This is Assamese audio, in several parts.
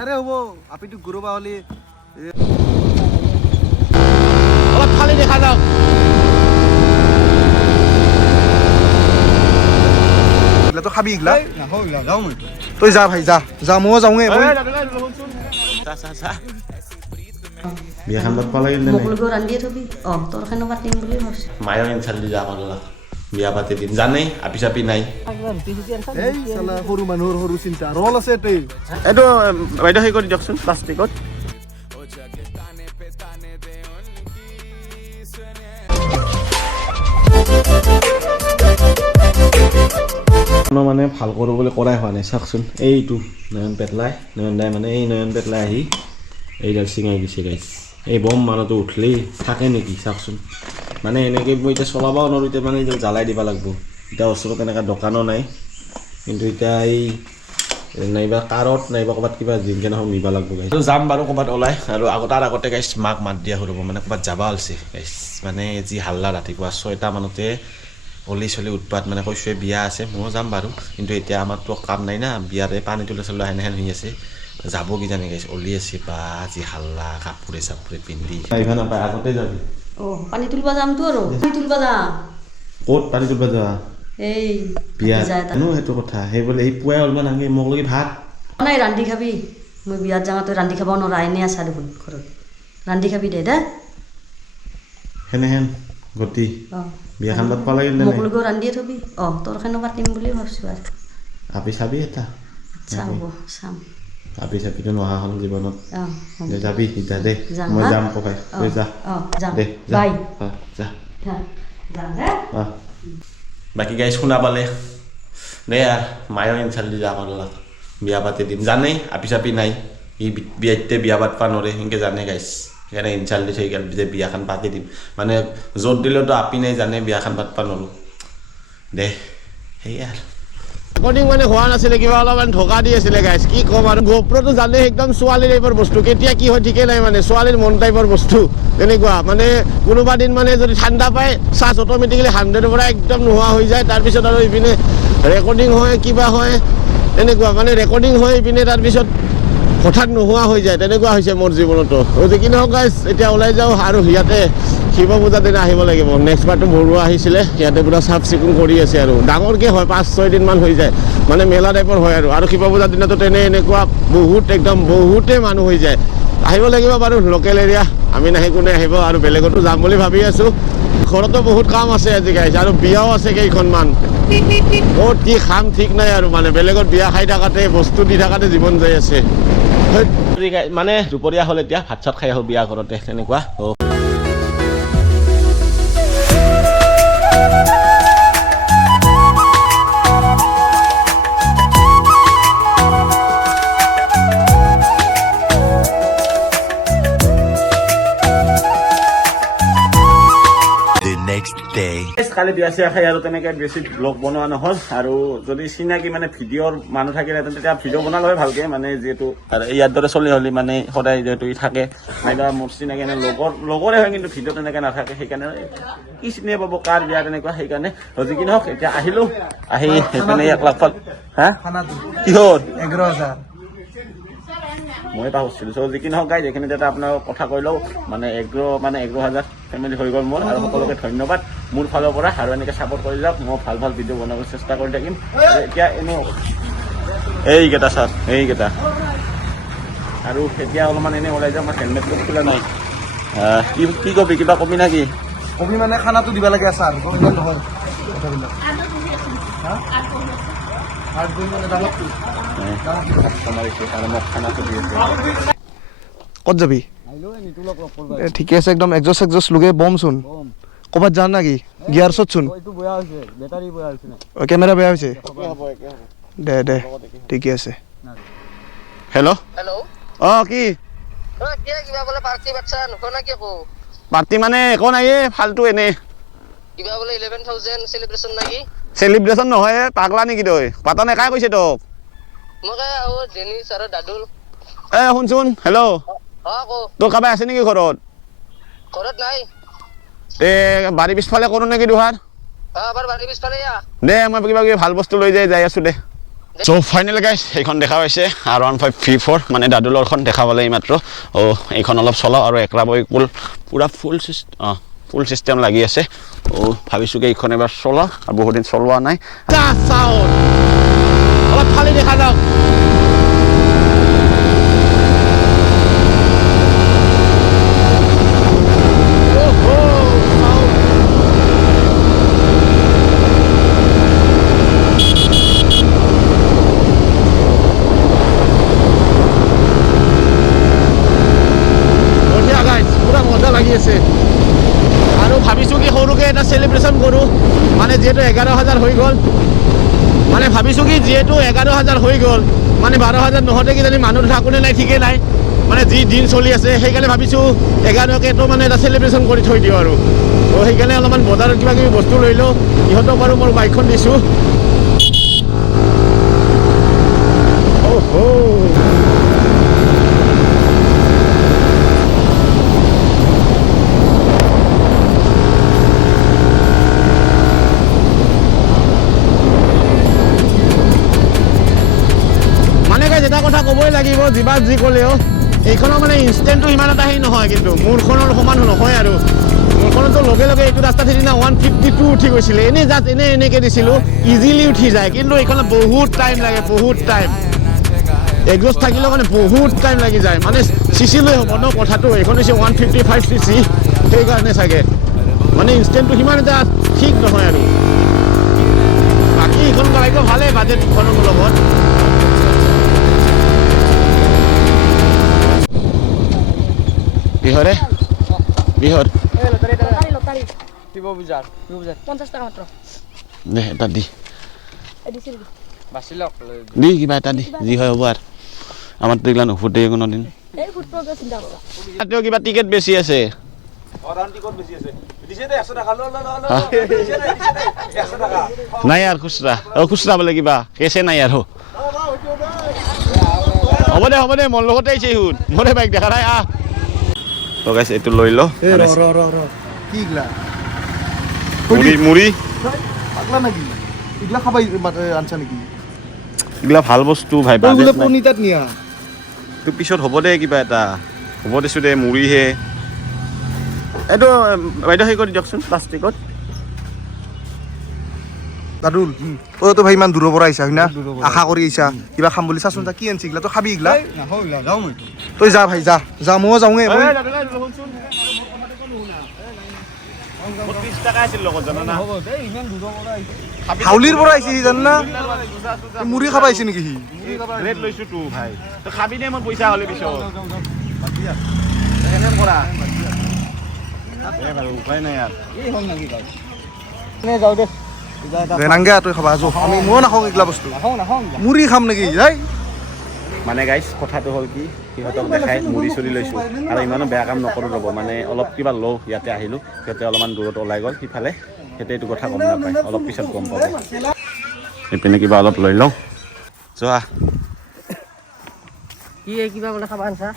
ইয়াৰে হ'ব আপিটো গুৰুবা হলি অলপ খালি দেখা যাওক এগুলা তো খাবি এগুলা যাও মই তুই যা ভাই যা যা ময়ো যাওঁগে বিয়াখন পাতবা লাগিল নে মোক ৰান্ধিয়ে থবি তোৰ খানো পাতিম বুলি ভাবছো মায়ৰ ইনচাল দি যা পালা বিয়া পাতি দিম জানেই আপি চাপি নাই এই সালা সৰু মানুহৰ সৰু চিন্তা ৰল আছে তই এইটো বাইদেউ সেই কৰি দিয়কচোন প্লাষ্টিকত মানে ভাল কৰোঁ বুলি কৰাই হোৱা নাই চাওকচোন এইটো নয়ন পেটলাই নয়ন দাই মানে এই নয়ন পেটলাই আহি এইডাল চিঙাই দিছে গাইছ এই বম মানুহটো উঠলেই থাকে নেকি চাওকচোন মানে এনেকৈ মই এতিয়া চলাবও নোৱাৰোঁ এতিয়া মানে এইডাল জ্বালাই দিব লাগিব এতিয়া ওচৰত এনেকুৱা দোকানো নাই কিন্তু এতিয়া এই নাইবা কাৰত নাইবা ক'ৰবাত কিবা জিনকে নহওক নিব লাগিব গাইছ যাম বাৰু ক'ৰবাত ওলাই আৰু তাৰ আগতে গাইছ মাক মাত দিয়া সৰু মানে ক'ৰবাত যাব ওলছে গাইছ মানে যি হাল্লা ৰাতিপুৱা 6টা মানতে অলি চলি উৎপাত মানে কৈছোৱে বিয়া আছে ময়ো যাম বাৰু কিন্তু এতিয়া আমাৰতো কাম নাই না বিয়াৰে পানী তুলা চলোৱা সেনেহেন হৈ আছে যাব কিজানি গাইছ অলি আছে বা যি হাল্লা কাপোৰে চাপোৰে পিন্ধি আহিবা নাপায় আগতে যাবি পানী তুলবা যামতো আৰু পানী তুলবা যাম ক'ত পানী তুলবা যোৱা এই বিয়া জানো সেইটো কথা সেই বোলে এই পুৱাই অলপমান আগে মোক লাগি ভাত নাই ৰান্ধি খাবি মই বিয়াত যাওঁ তই ৰান্ধি খাব নোৱাৰা এনেই আছা দেখোন ঘৰত ৰান্ধি খাবি দে সেনেহেন গতি বিয়াখন পাতবা লাগিল নে মোক ৰান্ধিয়ে থবি তোৰ খানো পাতিম বুলি ভাবছো আৰু আপি চাবি এটা আচ্ছা হ'ব চাম আপি চাপিটো নহা হ'ল জীৱনত যাবি এতিয়া দে মই যাম ককাই তই যা দে বাই যা যাম বাকী গাইজ শুনা পালে দে আৰু মায়ৰ ইনচাল দি যা পালা বিয়া পাতি দিম জানেই আপি চাপি নাই ই বিয়াতে বিয়া পাতবা নৰে সেনেকৈ জানে গাইজ সেইকাৰণে ইনচাল দি থৈ গ'ল যে বিয়াখন পাতি দিম মানে য'ত দিলেওতো আপি নাই জানে বিয়াখন পাতবা নৰো দে সেয়ে আৰু ৰেকৰ্ডিং মানে হোৱা নাছিলে কিবা অলপমান ঢকা দি আছিলে গাইজ কি ক'ম আৰু গোপ্ৰটো জানে একদম ছোৱালী টাইপৰ বস্তু কেতিয়া কি হয় ঠিকেই নাই মানে ছোৱালীৰ মন টাইপৰ বস্তু তেনেকুৱা মানে কোনোবা দিন মানে যদি ঠাণ্ডা পায় চাৰ্জ অট'মেটিকেলি 100ৰ পৰা একদম নোহোৱা হৈ যায় তাৰপিছত আৰু ইপিনে ৰেকৰ্ডিং হয় কিবা হয় তেনেকুৱা মানে ৰেকৰ্ডিং হয় ইপিনে তাৰপিছত হঠাৎ নোহোৱা হৈ যায় তেনেকুৱা হৈছে মোৰ জীৱনতো যি নহওক গাইজ এতিয়া ওলাই যাওঁ আৰু ইয়াতে শিৱ পূজাৰ দিনা আহিব লাগিব নেক্সট বাৰটো বৰুৱা আহিছিলে ইয়াতে পূৰা চাফ চিকুণ কৰি আছে আৰু ডাঙৰকৈ হয় 5-6 দিনমান হৈ যায় মানে মেলা টাইপৰ হয় আৰু শিৱ পূজাৰ দিনাতো এনেকুৱা বহুত একদম বহুতেই মানুহ হৈ যায় আহিব লাগিব বাৰু লোকেল এৰিয়া আমি নাহি কোনে আহিব আৰু বেলেগতো যাম বুলি ভাবি আছোঁ ঘৰতো বহুত কাম আছে আজি গাইজ আৰু বিয়াও আছে কেইখনমান বহুত কি খাম ঠিক নাই আৰু মানে বেলেগত বিয়া খাই থাকাতে বস্তু দি থাকাতে জীৱন যাই আছে মানে দুপৰীয়া হ'ল এতিয়া ভাত চাত খাই আহোঁ বিয়া ঘৰতে তেনেকুৱা কালি বিয়া চিয়া খাই আৰু তেনেকৈ বেছি ব্লগ বনোৱা নহ'ল আৰু যদি চিনাকি মানে ভিডিঅ'ৰ মানুহ থাকিলেহেঁতেন তেতিয়া ভিডিঅ' বনালে হয় ভালকৈ মানে যিহেতু ইয়াৰ দৰে চলি হ'লে মানে সদায় যিহেতু ই থাকে নাইবা মোৰ চিনাকি এনে লগৰে হয় কিন্তু ভিডিঅ' তেনেকৈ নাথাকে সেইকাৰণে কি চিনিয়ে পাব কাৰ বিয়া তেনেকুৱা সেইকাৰণে যি কি নহওক এতিয়া আহিলোঁ আহি সেইকাৰণে ইয়াক লগ পাল হা কিহত 11,000 মই পাহৰিছিলোঁ চ' যি কি নহওক গাইজ এইখিনিতে এটা আপোনাৰ কথা কৈ লওঁ মানে 11,000 ফেমিলি হৈ গ'ল মোৰ আৰু সকলোকে ধন্যবাদ মোৰ ফালৰ পৰা আৰু এনেকৈ ছাপোৰ্ট কৰি যাওক মই ভাল ভাল ভিডিঅ' বনাবলৈ চেষ্টা কৰি থাকিম এতিয়া এনেই এইকেইটা ছাৰ এইকেইটা আৰু এতিয়া অলপমান এনেই ওলাই যাম আমাৰ হেলমেটটো খোলা নাই কি কবি কিবা কবি না কি কবি মানে খানাটো দিব লাগে ছাৰ নহয় কথাবিলাক ক'ত যাবি ঠিকে আছে একদম একজষ্ট লোকে বম চোন ক'ৰবাত যাম নাকি গিয়াৰ শ্বট চোন কেমেৰা বেয়া হৈছে দে ঠিকে আছে হেল্ল' অঁ কি পাৰ্টি মানে একো নাই ফাল্টু এনেই চেলিব্ৰেশ্যন নহয় পাগলা নেকি তই পাতা নাই কাই কৈছে তোক শুনচোন হেল্ল' তোৰ কাবাই আছে নেকি ঘৰত বাৰী পিছফালে কৰোঁ নেকি দুহাৰ দে মই কিবা কিবি ভাল বস্তু লৈ যাই আছো দে চ' ফাইনেলি গাইজ এইখন দেখা পাইছে R15 V4 মানে দাদুলৰখন দেখা পালে এইমাত্ৰ এইখন অলপ চলাওঁ আৰু একৰাবৈ কুল পূৰা ফুল চিষ্টেম লাগি আছে ভাবিছোঁ কি এইখন এবাৰ চলাওঁ আৰু বহুত দিন চলোৱা নাই অলপ খালি দেখা যাওক আৰু ভাবিছোঁ কি সৰুকৈ এটা চেলিব্ৰেশ্যন কৰোঁ মানে যিহেতু 11,000 হৈ গ'ল মানে ভাবিছোঁ কি যিহেতু 11,000 হৈ গ'ল মানে 12,000 নহওঁতে কিজানি মানুহ থাকোঁনে নাই ঠিকেই নাই মানে যি দিন চলি আছে সেইকাৰণে ভাবিছোঁ 11,000টো মানে এটা চেলিব্ৰেশ্যন কৰি থৈ দিওঁ আৰু সেইকাৰণে অলপমান বজাৰত কিবা কিবি বস্তু লৈ লওঁ ইহঁতক বাৰু মোৰ বাইকখন দিছোঁ এটা কথা ক'বই লাগিব যিবাৰ যি ক'লেও এইখনৰ মানে ইনষ্টেণ্টটো ইমান এটা হেৰি নহয় কিন্তু মোৰখনৰ সমান নহয় আৰু মোৰখনতো লগে লগে এইটো ৰাস্তাত সিদিনা 152 উঠি গৈছিলে এনেই জাষ্ট এনেকৈ দিছিলোঁ ইজিলি উঠি যায় কিন্তু এইখনত বহুত টাইম লাগে বহুত টাইম এক্সষ্ট থাকিলেও মানে বহুত টাইম লাগি যায় মানে চিচি লৈ হ'ব ন কথাটো এইখন হৈছে 155 cc সেইকাৰণে চাগে মানে ইনষ্টেণ্টটো সিমান এটা ঠিক নহয় আৰু বাকী এইখন বাইকো ভালেই বাজেটখনৰ লগত বিহরে বিহর দে এটা দি দি কিবা এটা দি যি হয় হ'ব আৰু আমাৰতো এইগিলা নুফুটে কোনো দিন কিবা টিকেট বেছি আছে নাই আৰু খুচৰা খুচৰা বোলে কিবা কেছে নাই আৰু হ'ব দে মোৰ লগতে আহিছে শুন মোৰে বাইক দেখা নাই তো গাইস এইটো লৈ ল কি গলা মুড়ি পাগলা নাকি ইগলা খাবাই আনছা নাকি ইগলা ভাল বস্তু ভাই বাজেট নাই পনিতাত নিয়া তো পিছত হ'ব দে কিবা এটা হ'ব দেছো দে মুড়ি হে এইটো বাইদেউ সেই কৰি দিয়কচোন প্লাষ্টিকত দাদুল তো ভাই ইমান দূৰৰ পৰা আহিছা হয় না আশা কৰি আহিছা কিবা খাম বুলি চাচোন কি আনছি ইগলা তো খাবি ইগলা তই যা ভাই যা ময়ো যাওঁগে হাউলিৰ পৰা আহিছে সি জান না মুড়ি খাব আহিছে নেকি সি ৰেট লৈছো তো ভাই তো খাবি দে মই পইচা হ'লে পিছত উপায় নাই আৰু যাওঁ দে নাংগে তই খাবা যো আমি ময়ো নাখাওঁ এইগিলা বস্তু মুড়ি খাম নেকি যাই মানে গাইছ কথাটো হ'ল কি সিহঁতক দেখাই মুড়ি চুৰি লৈছোঁ আৰু ইমানো বেয়া কাম নকৰোঁ ৰ'ব মানে অলপ কিবা লওঁ ইয়াতে আহিলোঁ সিহঁতে অলপমান দূৰত ওলাই গ'ল সিফালে সিহঁতে এইটো কথা গম নাপায় অলপ পিছত গম পাব এইপিনে কিবা অলপ লৈ লওঁ যোৱা কি কিবা বোলে খাবা আনছা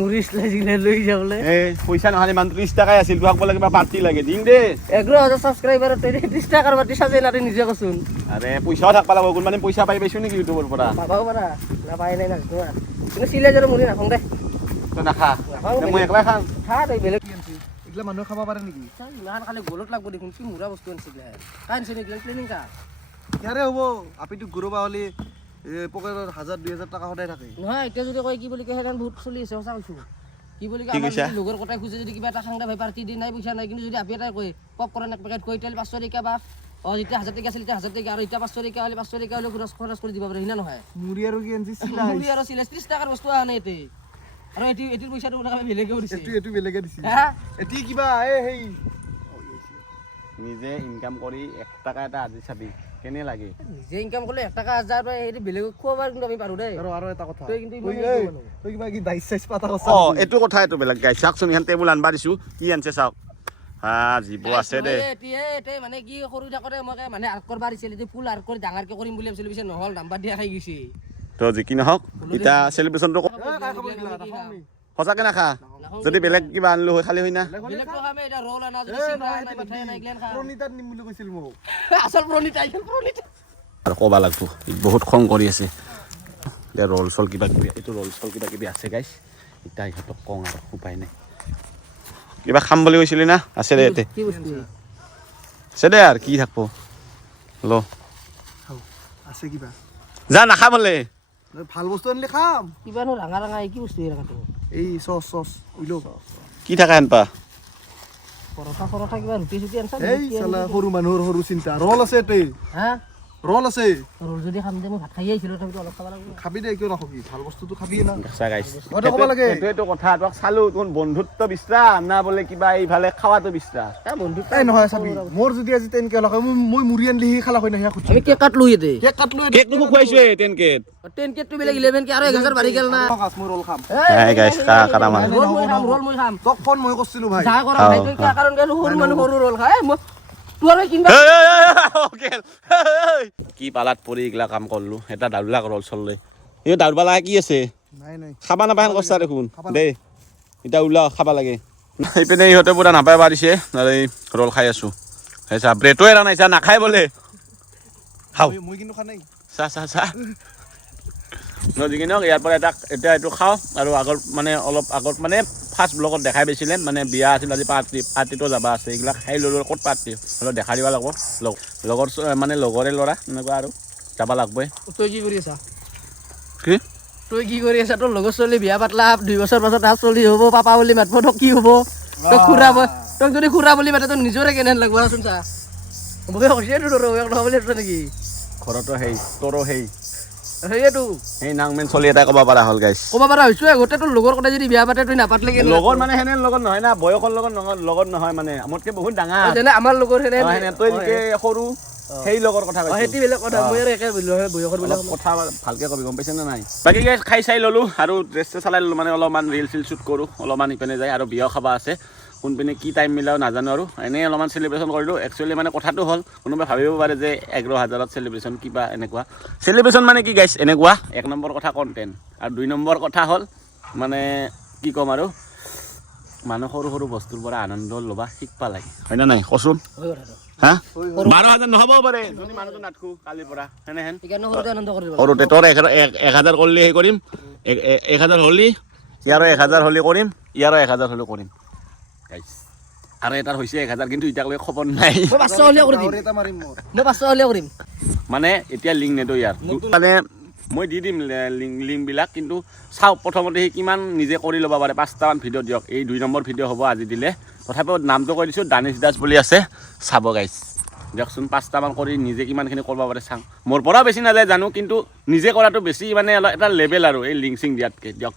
মুড়ি স্লাইজিলে লৈ যাবলে এই পইচা নহলে মান 30 টাকাই আছিল তোক বোলে কিবা পাৰ্টি লাগে দিন দে 11,000 সাবস্ক্রাইবার 30 টাকার পার্টি সাজে না নিজে কসুন আরে পইচাও থাকবা লাগব কোন মানে পইচা পাই পাইছো নেকি ইউটিউবৰ পৰা পাবাও পাৰা না পাই নাই না তোমাৰ কিন্তু সিলেজৰ মুড়ি নাখাং দে তো নাখা মই একলা খাম খা তই বেলেগ এগলা মানুহ খাব পাৰে নেকি ইমান খালি গলত লাগব দেখোন কি মুড়া বস্তু আনছিলে কাইন সে নেকি প্লেনিং কা ইয়াৰে হ'ব আপিটো গুৰুবা হলি পকেটত 1,000-2,000 টাকা সদায় থাকে নহয় এতিয়া যদি কয় কি বুলি কয় হেৰান বহুত চলি আছে সঁচা কৈছো কি বুলি কয় আমাৰ লগৰ কটাই খুজে যদি কিবা এটা খাংদা ভাই পাৰ্টি দি নাই পইচা নাই কিন্তু যদি আপি এটাই কয় পপকৰ্ন এক পেকেট কই তেল 500 টকা বা যেতিয়া 1,000 টকা আছিল এতিয়া 1,000 টকা আৰু এতিয়া 500 টকা হলে 500 টকা হলে খৰচ কৰি দিব পাৰে হিনা নহয় মুড়ি আৰু কি আনছি চিলা মুড়ি আৰু চিলা 30 টাকাৰ বস্তু আনে এতে আৰু এটিৰ পইচাটো ওলাবে বেলেগে কৰিছে এটি বেলেগে দিছি এটি কিবা হেই নিজে ইনকাম কৰি 1 টাকা এটা আজি চাবি কেনে লাগে নিজে ইনকাম কৰলে 1 টাকা 1000 পাই এটি বেলেগ খোৱাবাৰ কিন্তু আমি পাৰো দে আৰু এটা কথা তই কিন্তু তই কিবা কি দাইছ সাইজ পাতা কথা এইটো কথা এইটো বেলেগ গাই চাকচোন ইহান টেবুল আনবা দিছো কি আনছে চাওক হা জীব আছে দে এতে মানে কি সৰু থাকতে মই মানে আৰ্ট কৰবা দিছিল যে ফুল আৰ্ট কৰি ডাঙৰকে কৰিম বুলি ভাবিছিল পিছে নহল নাম্বাৰ দিয়া খাই গৈছে তো যি কি নহওক ইটা সেলিব্রেশনটো সঁচাকে নাখা যদি বেলেগ কিবা আনলো হয় খালি হয় না বেলেগ তো খামে এটা রোল আনা যদি সিমরা নাই মিঠাই নাই গলেন খা প্রণিতাত নিম বুলি কৈছিল মোক আসল প্রণিতা আৰু ক'বা লাগব বহুত খং কৰি আছে এতিয়া ৰল চল কিবা কিবি এইটো ৰল চল কিবা কিবি আছে গাইছ এতিয়া ইহঁতক কওঁ আৰু উপায় নাই কিবা খাম বুলি কৈছিলি না আছে দে ইয়াতে কি বস্তু আছে দে আৰু কি থাকব ল আছে কিবা যা নাখাবলে ভাল বস্তু আনিলে খাম কিবানো ৰাঙা ৰাঙা কি বস্তু ৰাখাটো এই চচ উইলো কি থাকা হেনপা পৰঠা কিবা ৰুটি চুটি আনছা এই চালা সৰু মানুহৰ সৰু চিন্তা ৰল আছে তে হা ৰল আছে ৰল যদি খাম দে মই ভাত খাই আহিছিলোঁ তথাপিতো অলপ খাব লাগিব খাবি দে কিয় নাখাবি ভাল বস্তুটো খাবি না দেখা গাইছ মইতো ক'ব লাগে সেইটোৱেতো কথা তোক চালো তোৰ বন্ধুত্ব বিশ্বাস না বোলে কিবা এইফালে খাৱাটো বিশ্বাস বন্ধু এই নহয় চাবি মোৰ যদি আজি তেনেকে হলা মই মুৰি আনলি সি খালা হয় না হিয়া খুচি আমি কেক কাটলো ইয়াতে কেক কাটলো কেক মোক খুৱাইছে টেনকে 10 কেক টো বেলেগ 11 কে আৰু 1000 বাঢ়ি গেল না মই ৰল খাম এই গাইছ কাৰা মান ৰল মই খাম তোক ফোন মই কৰিছিলো ভাই যা কৰা ভাই তই কিয় কাৰণ গেলো সৰু মানুহ সৰু ৰল খাই মই তোৰ কিনবা কি পালাত পৰি এইগিলা কাম কৰলো এটা দাউলাক ৰল চল লৈ এই দাউৰবালা কি আছে নাই খাবা নাপায় কষ্টা দেখোন দেই এতিয়া ওলা খাবা লাগে এইপিনে ইহঁতে পুৰা নাপাই পাৰিছে এই ৰল খাই আছো চা ব্ৰেডো এৰা নাই চা নাখায় বোলে খাওঁ মই কিন্তু খা নাই চা নদীকে নক ইয়াৰ পৰা এতিয়া এইটো খাওঁ আৰু আগৰ মানে অলপ আগত মানে ফাৰ্ষ্ট ব্লগত দেখাই পাইছিলে মানে বিয়া আছিল আজি পাৰ্টিটো যাবা আছে এইবিলাক খাই ল'লোঁ ক'ত পাৰ্টি অলপ দেখা দিব লাগিব লগৰ মানে লগৰে ল'ৰা এনেকুৱা আৰু যাবা লাগবই তই কি কৰি আছা কি তই কি কৰি আছা তোৰ লগৰ ছোৱালী বিয়া পাতলা 2 বছৰ পাছত তাৰ ছোৱালী হ'ব পাপা বুলি মাতব তোক কি হ'ব তই খুৰা তোক যদি খুৰা বুলি মাতে তোৰ নিজৰে কেনেহেন লাগব চোন চা মই কৈছে তোৰ ৰৱেক নহ'ব বুলি নেকি ঘৰতো সেই তোৰো সেই সেইটো সেই নাংমেন চলি এটা ক'ব পৰা হ'ল গাইছ ক'ব পৰা হৈছো গোটেই তোৰ লগৰ কথা যদি বিয়া পাতে তই নাপাতলে লগত মানে সেনে লগত নহয় না বয়সৰ লগত নহয় মানে আমতকে বহুত ডাঙৰ যেনে আমাৰ লগৰ তই যেনেকে সৰু সেই লগৰ কথা কৈছো সেইটো বেলেগ কথা মই আৰু একে বয়সৰ বিলাক কথা ভালকে কবি গম পাইছে নে নাই বাকী গাইছ খাই চাই ল'লো আৰু ড্ৰেছটো চালাই ল'লো মানে অলপমান ৰিল চিল শ্বুট কৰোঁ অলপমান ইপিনে যায় আৰু বিয়াও খাবা আছে কোনপিনে কি টাইম মিলাও নাজানো আৰু এনেই অলপমান চেলিব্ৰেশ্যন কৰিলোঁ একচুৱেলি মানে কথাটো হ'ল কোনোবাই ভাবিব পাৰে যে 11,000ত চেলিব্ৰেশ্যন কিবা এনেকুৱা চেলিব্ৰেশ্যন মানে কি গাইছ এনেকুৱা 1 নম্বৰ কথা কণ্টেণ্ট আৰু 2 নম্বৰ কথা হ'ল মানে কি ক'ম আৰু মানুহ সৰু সৰু বস্তুৰ পৰা আনন্দ ল'বা শিকবা লাগে হয় না নাই কচোন হা 12,000 নহ'ব পাৰে যদি মানুহটো নাথাকো কালিৰ পৰা সেনেহেন সৰুতে তোৰ 1,000 কৰিলে সেই কৰিম 1,000 হ'লি ইয়াৰো 1,000 হ'লে কৰিম ইয়াৰো 1,000 হ'লে কৰিম আৰু এটাৰ হৈছে 1,000 কিন্তু এতিয়ালৈকে খবৰ নাই মানে এতিয়া লিংক নেদো ইয়াৰ মানে মই দি দিম লিংকবিলাক কিন্তু চাওক প্ৰথমতে সি কিমান নিজে কৰি ল'ব পাৰে 5টামান ভিডিঅ' দিয়ক এই 2 নম্বৰ ভিডিঅ' হ'ব আজি দিলে তথাপিও নামটো কৈ দিছোঁ দানিছ দাস বুলি আছে চাব গাইছ দিয়কচোন 5টামান কৰি নিজে কিমানখিনি কৰিব পাৰে চাওঁ মোৰ পৰাও বেছি নাযায় জানো কিন্তু নিজে কৰাটো বেছি মানে এটা লেভেল আৰু এই লিংক চিং দিয়াতকৈ দিয়ক